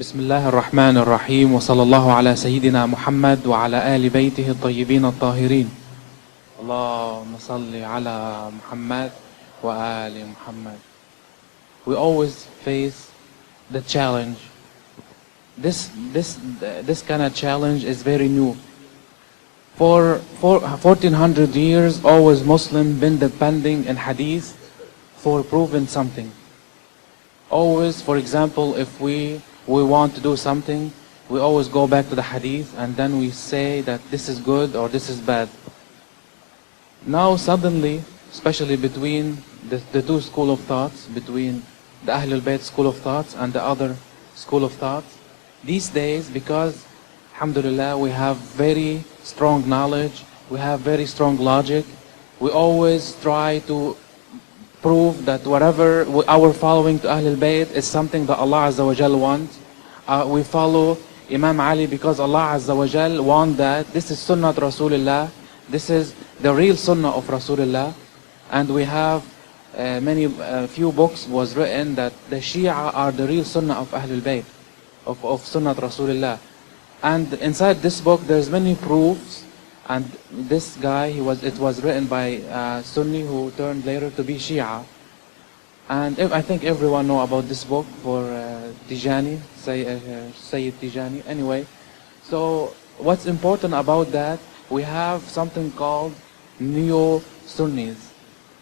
بسم الله الرحمن الرحيم وصلى الله على سيدنا محمد وعلى آل بيته الطيبين الطاهرين. اللهم صل على محمد وآل محمد. We always face the challenge. This kind of challenge is very new. For 1400 years, always Muslim been depending in hadith for proving something. Always, for example, if we want to do something, we always go back to the hadith and then we say that this is good or this is bad. Now suddenly, especially between the two school of thoughts, between the Ahlul Bayt school of thoughts and the other school of thoughts, these days, because alhamdulillah we have very strong knowledge, we have very strong logic, we always try to prove that whatever our following to Ahlul Bayt is something that Allah Azza wa Jal wants. We follow Imam Ali because Allah Azza wa Jal wants that. This is Sunnah Rasulullah. This is the real Sunnah of Rasulullah. And we have few books was written that the Shia are the real Sunnah of Ahlul Bayt, of Sunnah Rasulullah. And inside this book there's many proofs. And this guy, it was written by Sunni who turned later to be Shia. And I think everyone know about this book for Tijani, Sayyid Tijani. Anyway, so what's important about that, we have something called Neo-Sunnis.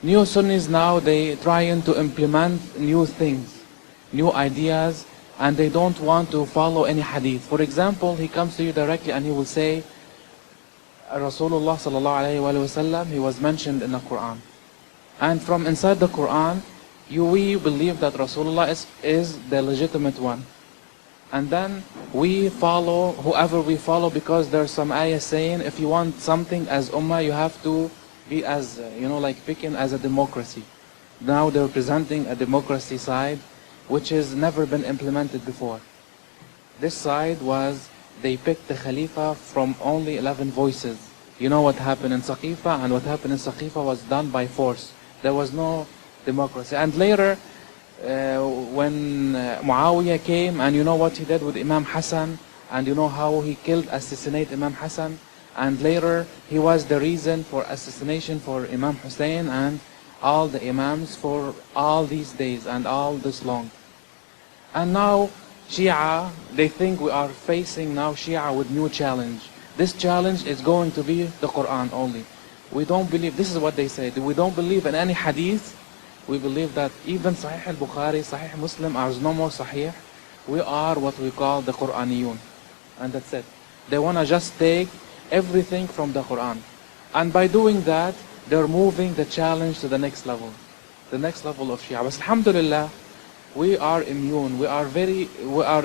Neo-Sunnis now, they trying to implement new things, new ideas, and they don't want to follow any hadith. For example, he comes to you directly and he will say, Rasulullah sallallahu alayhi wa sallam, he was mentioned in the Quran. And from inside the Quran, we believe that Rasulullah is the legitimate one. And then we follow whoever we follow because there's some ayah saying if you want something as ummah, you have to be as, like picking as a democracy. Now they're presenting a democracy side which has never been implemented before. This side was, they picked the Khalifa from only 11 voices. You know what happened in Saqifa, and what happened in Saqifa was done by force. There was no democracy. And later, when Muawiyah came, and you know what he did with Imam Hassan, and you know how he assassinated Imam Hassan, and later he was the reason for assassination for Imam Hussein and all the Imams for all these days and all this long. And now Shia, they think we are facing now Shia with new challenge. This challenge is going to be the Quran only. We don't believe, this is what they say, we don't believe in any hadith. We believe that even Sahih al-Bukhari, Sahih Muslim are no more Sahih. We are what we call the Quraniyun. And that's it. They want to just take everything from the Quran. And by doing that, they're moving the challenge to the next level. The next level of Shia. But alhamdulillah, we are immune. We are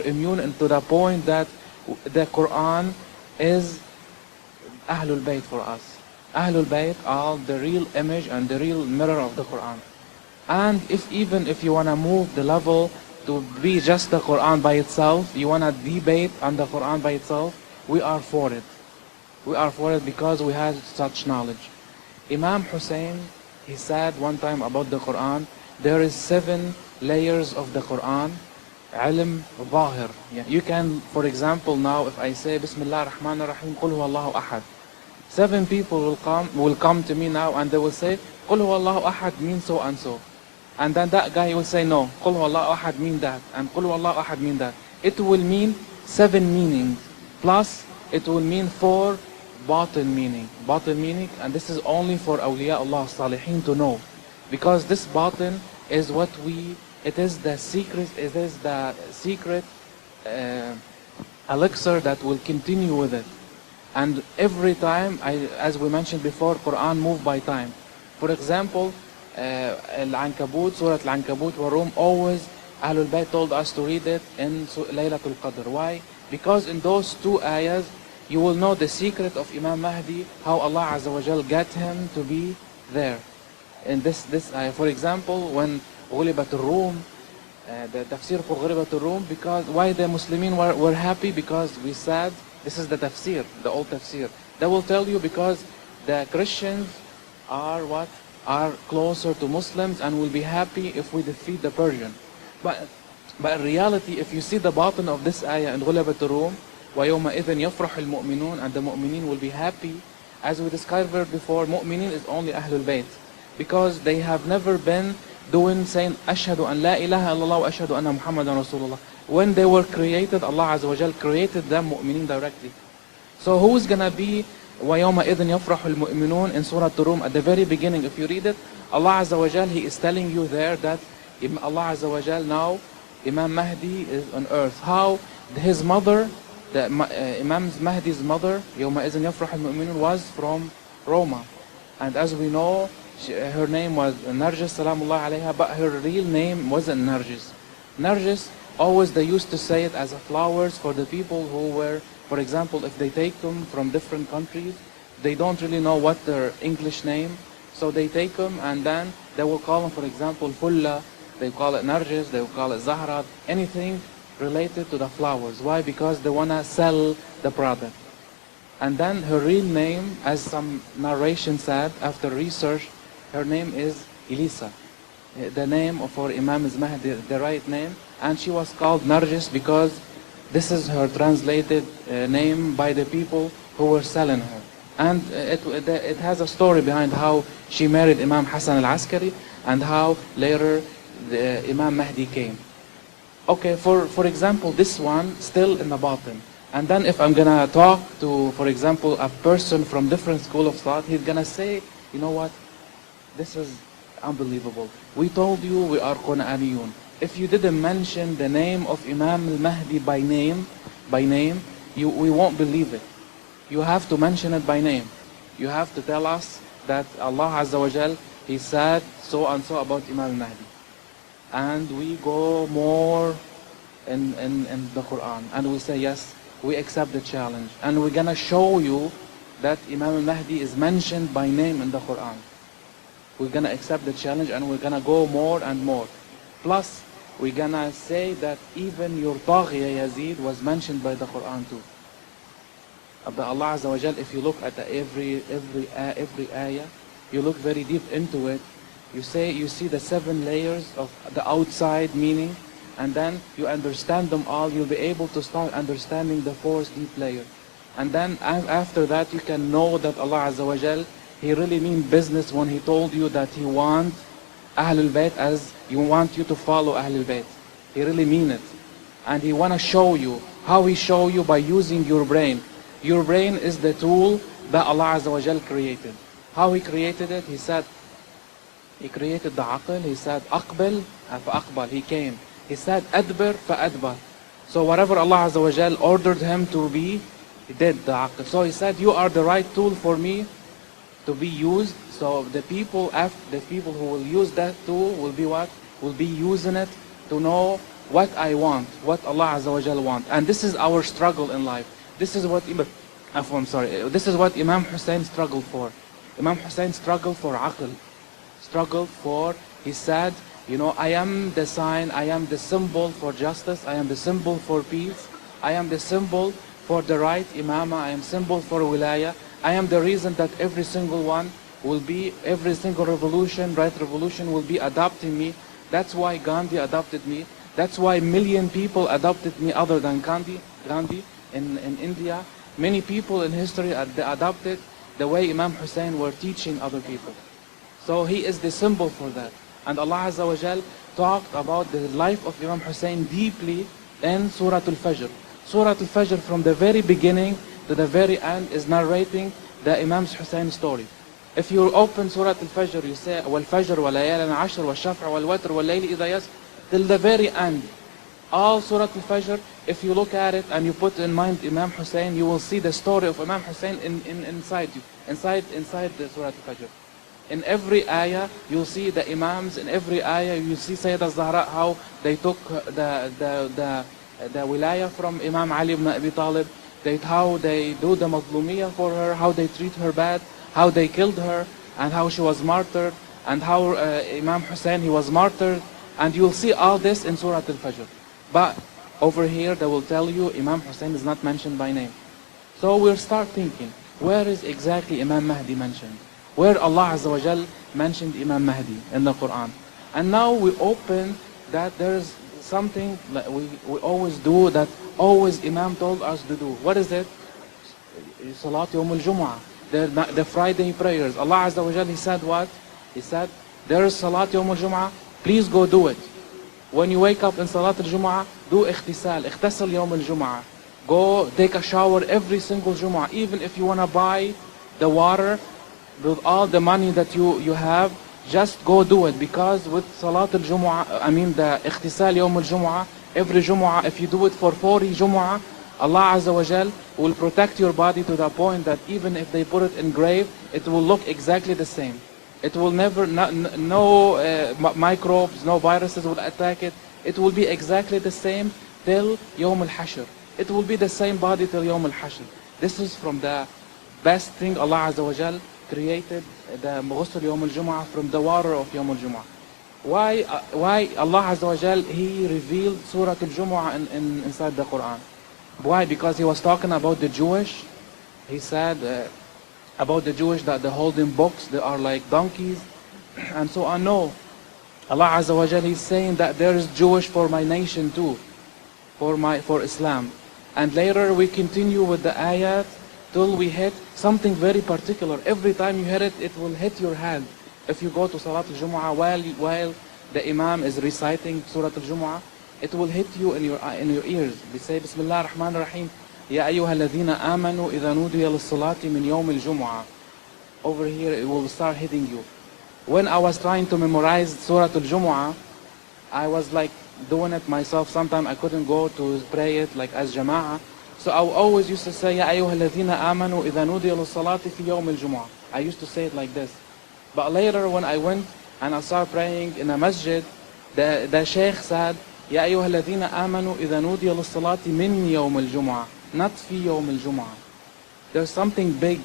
immune to the point that the Quran is Ahlul Bayt for us. Ahlul Bayt are the real image and the real mirror of the Quran. And even if you want to move the level to be just the Quran by itself, you want to debate on the Quran by itself, we are for it. We are for it because we have such knowledge. Imam Hussein, he said one time about the Quran, there is 7 layers of the Quran, ilm zahir. You can, for example, now if I say Bismillah ar-Rahman ar-Rahim, Qul huwallahu ahad, 7 people will come to me now and they will say, Qul huwallahu ahad means so and so. And then that guy will say, no, Qul huwallahu ahad mean that, and Qul huwallahu ahad mean that. It will mean 7 meanings, plus it will mean 4 batin meaning, and this is only for awliya Allah salihin to know. Because this batin is it is the secret elixir that will continue with it. And every time, as we mentioned before, Quran move by time. For example, Al-Ankabut, Surah Al-Ankabut wa Rum, always Ahlul Bayt told us to read it in Laylatul Qadr. Why? Because in those 2 ayahs, you will know the secret of Imam Mahdi, how Allah Azza wa Jal got him to be there. In this ayah, for example, when غُلِبَتُ الرُّوم, the tafsir for غُلِبَتُ الرُّوم, because why the Muslimin were happy? Because we said, this is the tafsir, the old tafsir. They will tell you because the Christians are what? Are closer to Muslims and will be happy if we defeat the Persian. But But in reality, if you see the bottom of this ayah in غُلَبَتِ الرُّومِ وَيَوْمَئِذٍ يَفْرَحُ الْمُؤْمِنُونَ, and the mu'mineen will be happy. As we discovered before, mu'mineen is only Ahlul Bayt, because they have never been saying ashhadu an la ilaha illallah wa ashhadu anna Muhammadan Rasulullah. When they were created, Allah Azza wa Jal created them mu'mineen directly. So who's gonna be وَيَوْمَئِذٍ يَفْرَحُ الْمُؤْمِنُونَ in Surah Rum? At the very beginning, if you read it, Allah Azza wa Jal, He is telling you there that Allah Azza wa Jal, now Imam Mahdi is on earth. How his mother, Imam Mahdi's mother, يَوْمَئِذٍ يَفْرَحُ الْمُؤْمِنُونَ, was from Roma. And as we know, her name was Narjis, salamullah alayha, but her real name wasn't Narjis. Narjis, always they used to say it as a flowers for the people who were, for example, if they take them from different countries, they don't really know what their English name, so they take them and then they will call them, for example, Fulla, they call it Narjis, they will call it Zahra, anything related to the flowers. Why? Because they want to sell the product. And then her real name, as some narration said, after research, her name is Elisa. The name for Imam Mahdi, the right name. And she was called Narjis because this is her translated name by the people who were selling her. And it has a story behind how she married Imam Hassan al-Askari and how later the Imam Mahdi came. Okay, for example, this one still in the bottom. And then if I'm gonna talk to, for example, a person from different school of thought, he's gonna say, you know what, this is unbelievable. We told you we are Qur'aniyun. If you didn't mention the name of Imam al-Mahdi by name, we won't believe it. You have to mention it by name. You have to tell us that Allah Azza wa Jal, He said so and so about Imam al-Mahdi. And we go more in the Quran. And we say, yes, we accept the challenge. And we're going to show you that Imam al-Mahdi is mentioned by name in the Quran. We're going to accept the challenge and we're going to go more and more. Plus, we're going to say that even your Taghiya Yazid was mentioned by the Quran too. But Allah Azza wa Jal, if you look at every ayah, you look very deep into it, you see the 7 layers of the outside meaning, and then you understand them all, you'll be able to start understanding the 4th deep layer. And then after that, you can know that Allah Azza wa Jal, He really means business when He told you that He wants Ahlul Bayt as you want you to follow Ahlul Bayt. He really mean it. And He want to show you. How He show you? By using your brain. Your brain is the tool that Allah Azza wa Jal created. How He created it? He said, He created the aql. He said, aqbil fa-aqbal. He came. He said, adbir fa-adbar. So whatever Allah Azza wa Jal ordered him to be, he did the aql. So He said, you are the right tool for me to be used. So the people who will use that tool will be what? Will be using it to know what I want, what Allah Azza wa Jal want. And this is our struggle in life. This is what This is what Imam Hussein struggled for. Imam Hussein struggled for aql. Struggled for, he said, you know, I am the sign, I am the symbol for justice, I am the symbol for peace, I am the symbol for the right imama, I am symbol for wilaya, I am the reason that every single revolution, right revolution will be adopting me. That's why Gandhi adopted me. That's why million people adopted me other than Gandhi in India. Many people in history adopted the way Imam Hussein were teaching other people. So he is the symbol for that. And Allah Azza wa Jal talked about the life of Imam Hussein deeply in Surah Al-Fajr. Surah Al-Fajr from the very beginning to the very end is narrating the Imam Hussein story. If you open Surah Al-Fajr, you say, وَالْفَجْرِ وَلَيَالٍ عَشْرٍ وَالشَّفْعِ وَالْوَتْرِ وَاللَّيْلِ إِذَا يَسْرِ, till the very end. All Surah Al-Fajr, if you look at it and you put in mind Imam Hussein, you will see the story of Imam Hussein inside you, inside the Surah Al-Fajr. In every ayah, you'll see the Imams. In every ayah, you see Sayyidah Zahra, how they took the wilaya from Imam Ali ibn Abi Talib, how they do the mazlumiyah for her, how they treat her bad, how they killed her, and how she was martyred, and how Imam Hussein, he was martyred. And you'll see all this in Surah Al-Fajr. But over here, they will tell you Imam Hussein is not mentioned by name. So we'll start thinking, where is exactly Imam Mahdi mentioned? Where Allah Azza wa Jal mentioned Imam Mahdi in the Quran. And now we open that there's something that we always do, that always Imam told us to do. What is it? Salat Yawm al-Jum'ah. The Friday prayers. Allah Azza wa Jal, He said what? He said, there is Salat Yawm al-Jum'ah, please go do it. When you wake up in Salat al-Jum'ah, do ikhtisal, ikhtasal Yawm al-Jum'ah. Go take a shower every single Jum'ah. Even if you want to buy the water with all the money that you have, just go do it. Because with Salat al-Jum'ah, the ikhtisal Yawm al-Jum'ah, every Jum'ah, if you do it for 40 Jum'ah, Allah Azza wa Jal will protect your body to the point that even if they put it in grave, it will look exactly the same. It will never, no microbes, no viruses will attack it. It will be exactly the same till Yawm al-Hashr. It will be the same body till Yawm al-Hashr. This is from the best thing Allah Azza wa Jal created, the ghusl Yawm al-Jum'ah, from the water of Yawm al-Jum'ah. Why Allah Azza wa Jal, He revealed Surah al-Jum'ah inside the Quran? Why? Because He was talking about the Jewish. He said about the Jewish that they hold in books, they are like donkeys, and so on. No. Allah Azza wa Jal, He's saying that there is Jewish for my nation too, for Islam. And later we continue with the ayat till we hit something very particular. Every time you hit it, it will hit your hand. If you go to Salat al-Jum'ah while the Imam is reciting Surah al-Jum'ah, it will hit you in your ears. We say, Bismillah ar-Rahman ar-Rahim. Ya ayyuha alladhina amanu idha nudiya lis-salati min yawm al-Jum'ah. Over here it will start hitting you. When I was trying to memorize Surah al-Jum'ah, I was like doing it myself. Sometimes I couldn't go to pray it like as jama'ah. So I always used to say, Ya ayyuha alladhina amanu idha nudiya lis-salati fi yawm al-Jum'ah. I used to say it like this. But later when I went and I started praying in a masjid, the Shaykh said, Ya ayyuha alladhina amanu idha nudiya lis-salati min yawm al-Jum'ah, not fi yawm al-Jum'ah. There's something big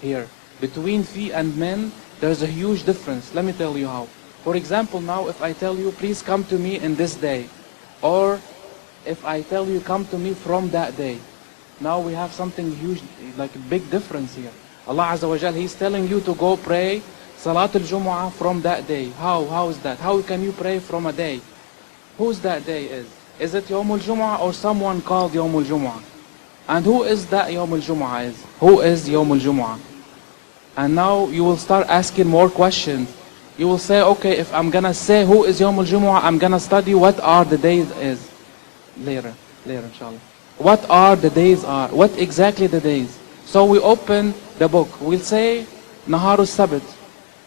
here. Between fi and min, there's a huge difference. Let me tell you how. For example, now if I tell you, please come to me in this day, or if I tell you, come to me from that day, now we have something huge, like a big difference here. Allah Azza wa Jal, He's telling you to go pray Salat al-Jum'ah from that day. How is that? How can you pray from a day? Whose that day is? Is it Yawm al-Jum'ah or someone called Yawm al-Jum'ah? And who is that Yawm al-Jum'ah is? Who is Yawm al-Jum'ah? And now you will start asking more questions. You will say, okay, if I'm gonna say who is Yawm al-Jum'ah, I'm gonna study what are the days is. Later, inshallah. What are the days are? What exactly the days? So we open the book. We'll say Nahar al-Sabt,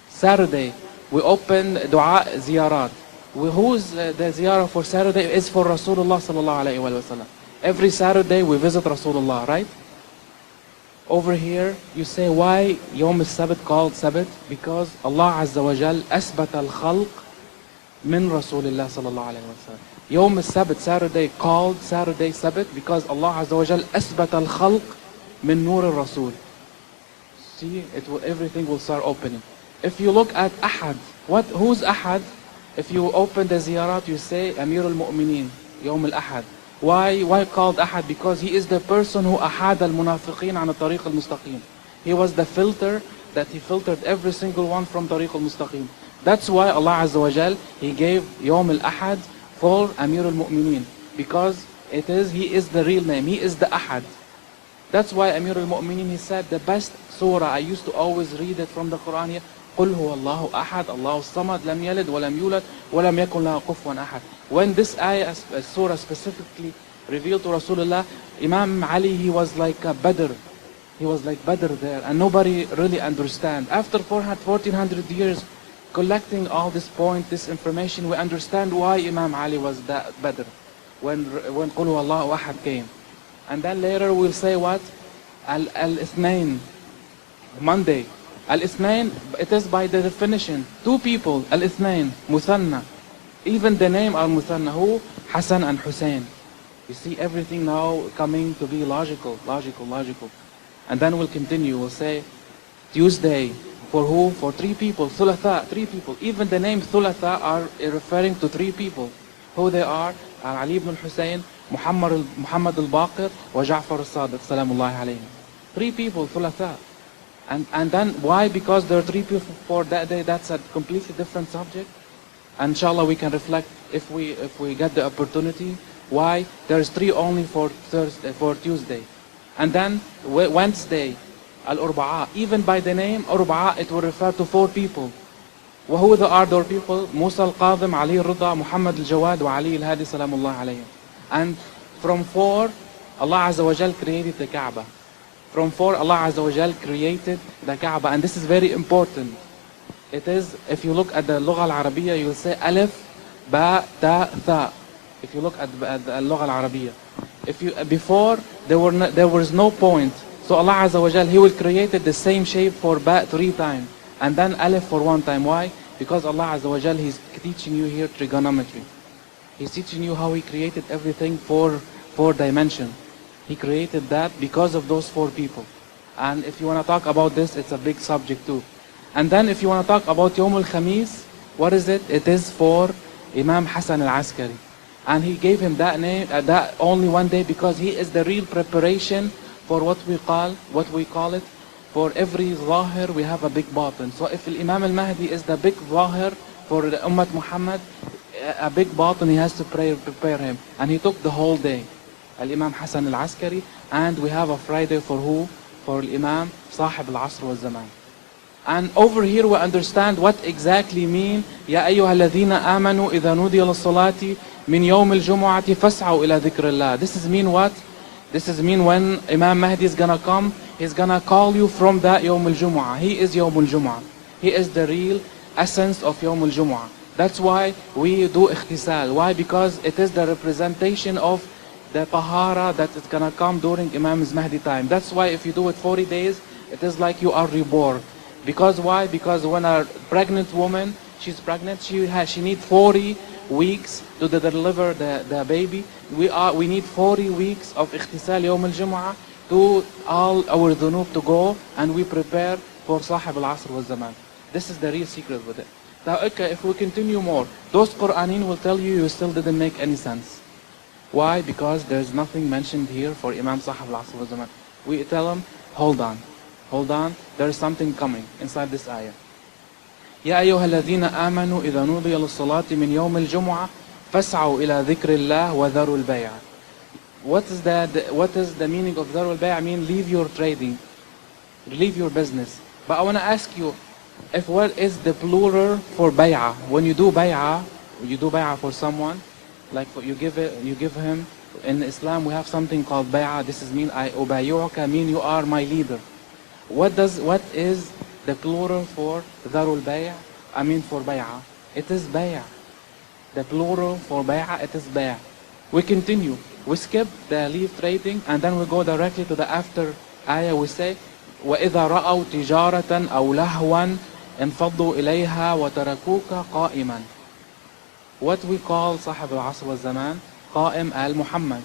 Saturday. We open Dua Ziyarat. Who's the ziyarah for Saturday is for Rasulullah sallallahu alayhi wa sallam. Every Saturday we visit Rasulullah, right? Over here you say, why Yawm al-Sabt called Sabt? Because Allah Azza wa Jal asbat al-khalq min Rasulullah sallallahu alayhi wa sallam. Yawm al-Sabt, Saturday, called Saturday Sabt because Allah Azza wa Jal asbat al-khalq min nur al-Rasul. See, everything will start opening. If you look at Ahad, who's Ahad? If you open the ziyarat, you say Amir al-Mu'mineen, Yawm al-Ahad. Why called Ahad? Because he is the person who ahad al-munafiqeen an tariq al-mustaqim. He was the filter that he filtered every single one from tariq al-mustaqim. That's why Allah Azza wa Jal, He gave Yawm al-Ahad for Amir al-Mu'mineen. Because he is the real name. He is the Ahad. That's why Amir al-Mu'mineen, he said, the best surah, I used to always read it from the Quran here, قل هو الله أحد الله الصمد لم يلد ولم يولد ولم يكن له كفوا أحد. When this ayah, surah specifically revealed to Rasulullah, Imam Ali, he was like a Badr. He was like Badr there, and nobody really understand. After 1400 years collecting all this point, this information, we understand why Imam Ali was that Badr when قل هو الله أحد came. And then later we'll say what? Al-Ithnain, Monday. Al-Ithnain, it is by the definition, two people, Al-Ithnain, Muthanna. Even the name are Muthanna, who? Hassan and Hussein. You see everything now coming to be logical. And then we'll continue, we'll say, Tuesday, for who? For three people, Thulatha, three people. Even the name Thulatha are referring to three people. Who they are? Ali ibn al-Hussein, Muhammad al-Baqir, wa Ja'far al-Sadiq, salamullahi alayhim. Three people, Thulatha. And then why? Because there are three people for that day. That's a completely different subject. And inshallah, we can reflect if we get the opportunity. Why there's three only for Thursday, for Tuesday, and then Wednesday, al-Urba'a. Even by the name Urba'a, it will refer to four people. وهو the are those people: Musa al-Qadhim, Ali al-Rida, Muhammad al-Jawad, wa Ali al-Hadi salamullah alayhim. And from four, Allah Azza wa Jal created the Kaaba. From four, Allah Azza wa Jal created the Kaaba, and this is very important. It is, if you look at the Lugha al-Arabiya, you will say Alif, Ba, Ta, Tha. If you look at the Lugha al-Arabiya, before there was no point. So Allah Azza wa Jal, He will create the same shape for Ba 3 times, and then Alif for 1 time. Why? Because Allah Azza wa Jal, He's teaching you here trigonometry. He's teaching you how He created everything for 4 dimension. He created that because of those 4 people. And if you want to talk about this, it's a big subject too. And then if you want to talk about Yawm al-Khamis, what is it? It is for Imam Hassan al-Askari. And he gave him that name, that only 1 day, because he is the real preparation for what we call it. For every zahir, we have a big batin. So if Imam al-Mahdi is the big zahir for the Ummah Muhammad, a big batin, he has to prepare him. And he took the whole day, Al-Imam Hassan al-Askari. And we have a Friday for who? For Imam Sahib al-Asr wal-Zaman. And over here we understand what exactly mean يا أيها الذين آمنوا إذا نودي للصلاة من يوم الجمعة فاسعوا إلى ذكر الله. This is mean what? This is mean when Imam Mahdi is gonna come, he's gonna call you from that Yawm al-Jumu'ah. He is Yawm al-Jumu'ah. He is the real essence of Yawm al-Jumu'ah. That's why we do ikhtisal. Why? Because it is the representation of the tahara that is gonna come during Imam Mahdi time. That's why if you do it 40 days, it is like you are reborn. Because why? Because when a pregnant woman, she's pregnant, she needs 40 weeks to deliver the baby. We need 40 weeks of ikhtisal Yawm al-Jumu'ah to all our dhunub to go, and we prepare for Sahib al-Asr wal-Zaman. This is the real secret with it. Now, okay, if we continue more, those Qur'anin will tell you still didn't make any sense. Why? Because there's nothing mentioned here for Imam Sahib al-Asr wal-Zaman. We tell them, hold on, there is something coming inside this ayah. يا أيها الذين آمنوا إذا نودي للصلاة من يوم الجمعة فاسعوا إلى ذكر الله وذروا البيع. What is the meaning of ذروا البيع? I mean, leave your trading, leave your business. But I want to ask you, if what is the plural for bay'ah? When you do bay'ah for someone, like you give him. In Islam, we have something called bay'ah. This is mean I ubayyuka, mean you are my leader. What is the plural for dharul bay'? I mean for bay'ah. It is bay'ah. The plural for bay'ah, it is bay'ah. We continue. We skip the leave trading, and then we go directly to the after ayah. We say, وَإِذَا رَأَوْا تِجَارَةً أَوْ لَهْوًا انفضوا إليها وتركوك قائما. What we call Sahib al-Asr wal-Zaman, Qa'im al-Muhammad.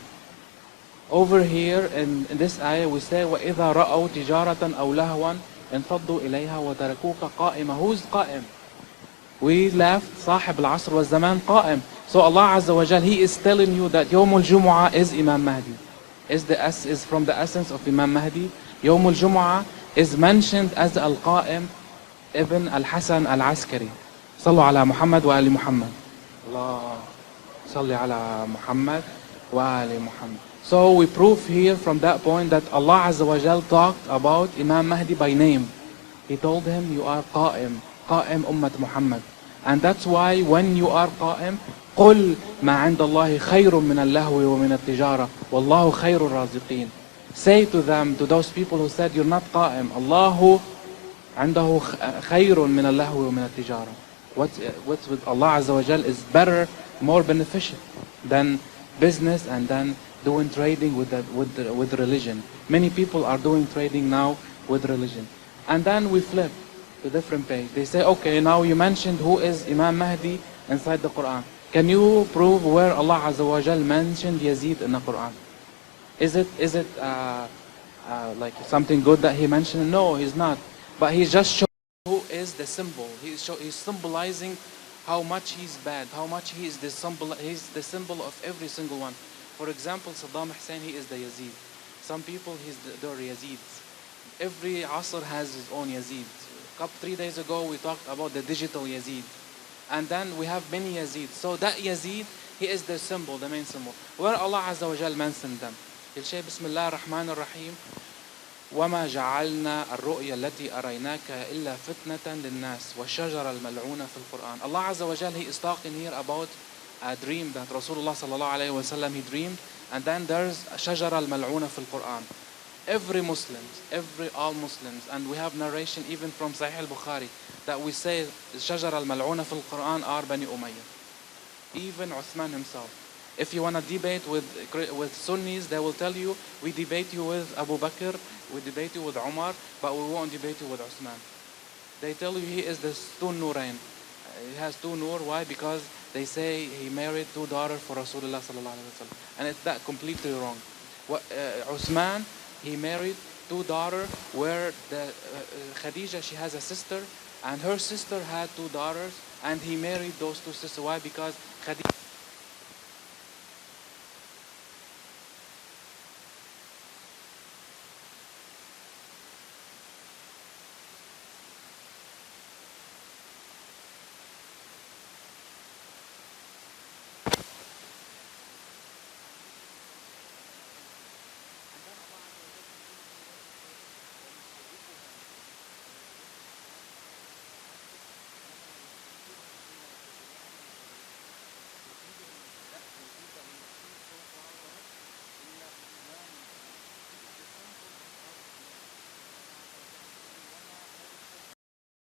Over here in this ayah we say وَإِذَا رَأَوْا تِجَارَةً أَوْ لَهْوًا انفضوا إليها وتركوك قائما. Who's Qa'im? We left Sahib al-Asr wal-Zaman Qa'im. So Allah Azza wa Jal, He is telling you that Yawm al-Jumu'ah is Imam Mahdi. Is from the essence of Imam Mahdi. Yawm al-Jumu'ah is mentioned as Al-Qa'im ibn al-Hasan al-Askari. Sallu ala Muhammad wa ali Muhammad. Allah salli ala Muhammad wa ali Muhammad. So we prove here from that point that Allah Azza wa Jal talked about Imam Mahdi by name. He told him, you are Qa'im Ummat Muhammad. And that's why when you are Qa'im, قُلْ مَا عِنْدَ اللَّهِ خَيْرٌ مِنَ اللَّهْوِ وَمِنَ التِّجَارَةِ وَاللَّهُ خَيْرُ الرَّازِقِينَ. Say to them, to those people who said you're not Qa'im, Allahu عنده خير من اللهو ومن التجارة. What's with Allah Azza wa Jal is better, more beneficial than business and then doing trading with religion. Many people are doing trading now with religion. And then we flip to different page. They say, okay, now you mentioned who is Imam Mahdi inside the Quran. Can you prove where Allah Azza wa Jal mentioned Yazid in the Quran? Is it like something good that he mentioned? No, he's not. But he's just showing who is the symbol. He's symbolizing how much he's bad, how much he's the symbol of every single one. For example, Saddam Hussein, he is the Yazid. Some people, they're Yazids. Every Asr has his own Yazid. 3 days ago, we talked about the digital Yazid. And then we have many Yazid. So that Yazid, he is the symbol, the main symbol. Where Allah Azza wa Jal mentioned them. He'll say, Bismillah ar-Rahman ar-Rahim. وما جعلنا الرؤيا التي أريناك إلا فتنة للناس والشجرة الملعونة في القرآن. Allah Azza wa Jal, he is talking here about a dream that Rasulullah sallallahu alayhi wa sallam, he dreamed. And then there's شجرة الملعونة في القرآن. Every Muslims, all Muslims, and we have narration even from Sahih al-Bukhari that we say الشجرة الملعونة في القرآن are Bani Umayyah. Even Uthman himself. If you want to debate with Sunnis, they will tell you, we debate you with Abu Bakr, we debate you with Umar, but we won't debate you with Uthman. They tell you he is the two Nurain. He has two Nur. Why? Because they say he married two daughters for Rasulullah sallallahu alaihi wasallam, and it's that completely wrong. Uthman, he married two daughters where the Khadija, she has a sister, and her sister had two daughters, and he married those two sisters. Why? Because Khadija